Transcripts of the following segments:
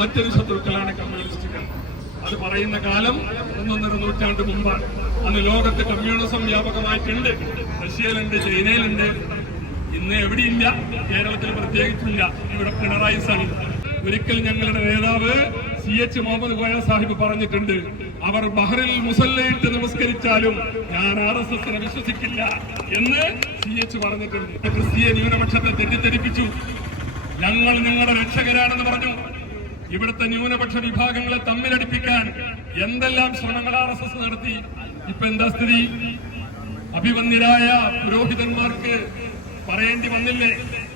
മറ്റൊരു ശത്രുക്കളാണ് കമ്മ്യൂണിസ്റ്റുകൾ. അത് പറയുന്ന കാലം 1.5 നൂറ്റാണ്ട് മുമ്പാണ്. അന്ന് ലോകത്ത് കമ്മ്യൂണിസം വ്യാപകമായിട്ടുണ്ട്. റഷ്യയിലുണ്ട്, ചൈനയിലുണ്ട്, ഇന്ന് എവിടെയില്ല, കേരളത്തിൽ പ്രത്യേകിച്ചില്ല. ഇവിടെ പിണറായി സാഹിബ്, ഒരിക്കൽ ഞങ്ങളുടെ നേതാവ് CH മുഹമ്മദ് കോയ സാഹിബ് പറഞ്ഞിട്ടുണ്ട്, അവർ ബഹറിൽ മുസല്ലയിട്ട് നമസ്കരിച്ചാലും ഞാൻ RSSനെ വിശ്വസിക്കില്ല എന്ന് CH പറഞ്ഞിട്ടുണ്ട്. ക്രിസ്തീയ ന്യൂനപക്ഷത്തെ തെറ്റിദ്ധരിപ്പിച്ചു. ഞങ്ങൾ നിങ്ങളുടെ രക്ഷകരാണെന്ന് പറഞ്ഞു. ഇവിടുത്തെ ന്യൂനപക്ഷ വിഭാഗങ്ങളെ തമ്മിലടിപ്പിക്കാൻ എന്തെല്ലാം ശ്രമങ്ങൾ RSS നടത്തി. ഇപ്പൊ എന്താ സ്ഥിതി? അഭിവന്യരായ പുരോഹിതന്മാർക്ക് പറയേണ്ടി വന്നില്ലേ,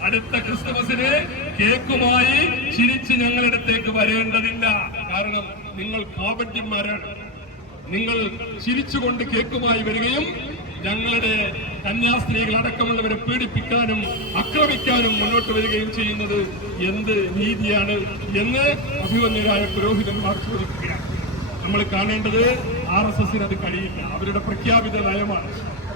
അടുത്ത ക്രിസ്തുമസിന് കേക്കുമായി ചിരിച്ച് ഞങ്ങളുടെ അടുത്തേക്ക് വരേണ്ടതില്ല, കാരണം നിങ്ങൾ കാപട്യന്മാരാണ്. നിങ്ങൾ ചിരിച്ചുകൊണ്ട് കേക്കുമായി വരികയും ഞങ്ങളുടെ കന്യാസ്ത്രീകൾ അടക്കമുള്ളവരെ പീഡിപ്പിക്കാനും ആക്രമിക്കാനും മുന്നോട്ട് വരികയും ചെയ്യുന്നത് എന്ത് നീതിയാണ് എന്ന് അഭിവന്യരായ പുരോഹിതന്മാർ ചോദിക്കുകയാണ്. നമ്മൾ കാണേണ്ടത് RSSന് അത് കഴിയില്ല. അവരുടെ പ്രഖ്യാപിത നയമാണ്.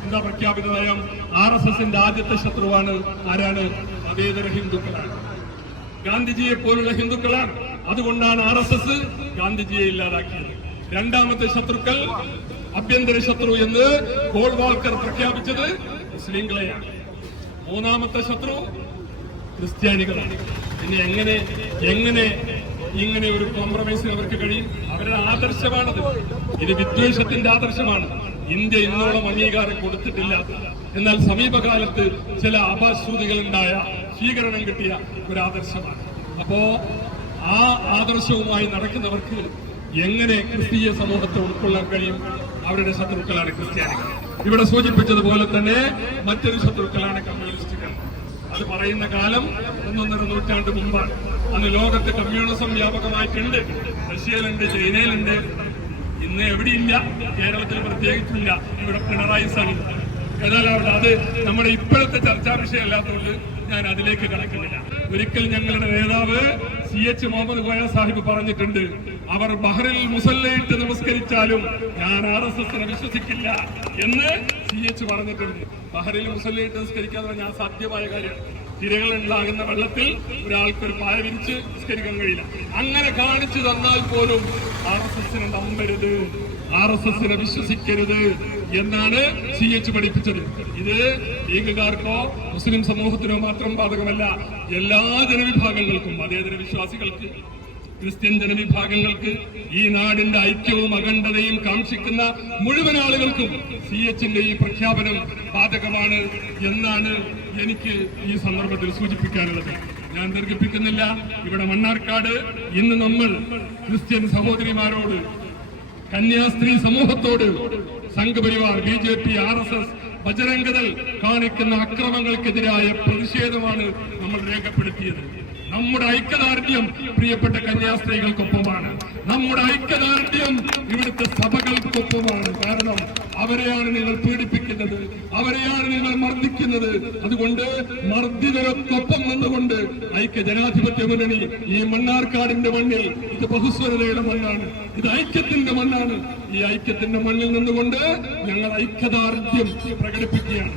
എന്താ പ്രഖ്യാപിത നയം? RSSന്റെ ആദ്യത്തെ ശത്രുവാണ് ആരാണ്? മതേതര ഹിന്ദുക്കളാണ്, ഗാന്ധിജിയെ പോലുള്ള ഹിന്ദുക്കളാണ്. അതുകൊണ്ടാണ് RSS ഗാന്ധിജിയെ ഇല്ലാതാക്കിയത്. രണ്ടാമത്തെ ശത്രുക്കൾ, ആഭ്യന്തര ശത്രു എന്ന് ഗോൾവാൾക്കർ പ്രഖ്യാപിച്ചത് മുസ്ലിങ്ങളെയാണ്. മൂന്നാമത്തെ ശത്രു ക്രിസ്ത്യാനികളാണ്. ഇനി എങ്ങനെ ഇങ്ങനെ ഒരു കോംപ്രമൈസിന് അവർക്ക് കഴിയും? അവരുടെ ആദർശമാണത്. ഇത് വിദ്വേഷത്തിന്റെ ആദർശമാണ്. ഇന്ത്യ ഇന്നോളം അംഗീകാരം കൊടുത്തിട്ടില്ല. എന്നാൽ സമീപകാലത്ത് ചില അപശ്രുതികളുണ്ടായ സ്വീകരണം കിട്ടിയ ഒരു ആദർശമാണ്. അപ്പോ ആ ആദർശവുമായി നടക്കുന്നവർക്ക് എങ്ങനെ ക്രിസ്തീയ സമൂഹത്തെ ഉൾക്കൊള്ളാൻ കഴിയും? അവരുടെ ശത്രുക്കളാണ് ക്രിസ്ത്യാനികൾ. ഇവിടെ സൂചിപ്പിച്ചതുപോലെ തന്നെ മറ്റൊരു ശത്രുക്കളാണ് കമ്മ്യൂണിസ്റ്റുകൾ. അത് പറയുന്ന കാലം 1.5 നൂറ്റാണ്ട് മുമ്പാണ്. അന്ന് ലോകത്ത് കമ്മ്യൂണിസം വ്യാപകമായിട്ടുണ്ട്. റഷ്യയിലുണ്ട്, ചൈനയിലുണ്ട്, ഇന്ന് എവിടെയില്ല, കേരളത്തിൽ പ്രത്യേകിച്ചില്ല. ഇവിടെ പിണറായി സാഹിബ്. ഏതായാലും അത് നമ്മുടെ ഇപ്പോഴത്തെ ചർച്ചാ വിഷയമല്ലാത്തതുകൊണ്ട് ഞാൻ അതിലേക്ക് കടക്കുന്നില്ല. ഒരിക്കൽ ഞങ്ങളുടെ നേതാവ് CH മുഹമ്മദ് കോയ സാഹിബ് പറഞ്ഞിട്ടുണ്ട്, അവർ ബഹറിൽ മുസല്ലയിട്ട് നമസ്കരിച്ചാലും ഞാൻ RSSനെ വിശ്വസിക്കില്ല എന്ന് CH പറഞ്ഞിട്ടുണ്ട്. ബഹറിൽ മുസല്ലയിട്ട് നമസ്കരിക്കാതെ ഞാൻ സാധ്യമായ കാര്യമാണ്. തിരകൾ ഉണ്ടാകുന്ന വെള്ളത്തിൽ ഒരാൾക്കൊരു പായ വിരിച്ച് നിസ്കരിക്കാൻ കഴിയില്ല. അങ്ങനെ കാണിച്ചു തന്നാൽ പോലും RSSനെ നമ്പരുത്, RSSനെ വിശ്വസിക്കരുത് എന്നാണ് CH പഠിപ്പിച്ചത്. ഇത് ലീഗുകാർക്കോ മുസ്ലിം സമൂഹത്തിനോ മാത്രം ബാധകമല്ല, എല്ലാ ജനവിഭാഗങ്ങൾക്കും, മതേതര വിശ്വാസികൾക്ക്, ക്രിസ്ത്യൻ ജനവിഭാഗങ്ങൾക്ക്, ഈ നാടിന്റെ ഐക്യവും അഖണ്ഡതയും കാക്ഷിക്കുന്ന മുഴുവൻ ആളുകൾക്കും CHന്റെ ഈ പ്രഖ്യാപനം ബാധകമാണ് എന്നാണ് എനിക്ക് ഈ സന്ദർഭത്തിൽ സൂചിപ്പിക്കാനുള്ളത്. ഞാൻ ദീർഘിപ്പിക്കുന്നില്ല. ഇവിടെ മണ്ണാർക്കാട് ഇന്ന് നമ്മൾ ക്രിസ്ത്യൻ സഹോദരിമാരോട്, കന്യാസ്ത്രീ സമൂഹത്തോട് സംഘപരിവാർ, BJP, RSS, ബജരംഗദൾ കാണിക്കുന്ന അക്രമങ്ങൾക്കെതിരായ പ്രതിഷേധമാണ് നമ്മൾ രേഖപ്പെടുത്തിയത്. നമ്മുടെ ഐക്യദാർഢ്യം പ്രിയപ്പെട്ട കന്യാസ്ത്രീകൾക്കൊപ്പമാണ്. നമ്മുടെ ഐക്യദാർഢ്യം ഇവിടുത്തെ സഭകൾക്കൊപ്പമാണ്. കാരണം അവരെയാണ് നിങ്ങൾ പീഡിപ്പിക്കുന്നത്, അവരെയാണ് നിങ്ങൾ മർദ്ദിക്കുന്നത്. അതുകൊണ്ട് മർദ്ദിതരൊക്കൊപ്പം നിന്നുകൊണ്ട് ഐക്യ ജനാധിപത്യ മുന്നണി ഈ മണ്ണാർക്കാടിന്റെ മണ്ണിൽ, ഇത് ബഹുസ്വരതയുടെ മണ്ണാണ്, ഇത് ഐക്യത്തിന്റെ മണ്ണാണ്. ഈ ഐക്യത്തിന്റെ മണ്ണിൽ നിന്നുകൊണ്ട് ഞങ്ങൾ ഐക്യദാർഢ്യം പ്രകടിപ്പിക്കുകയാണ്.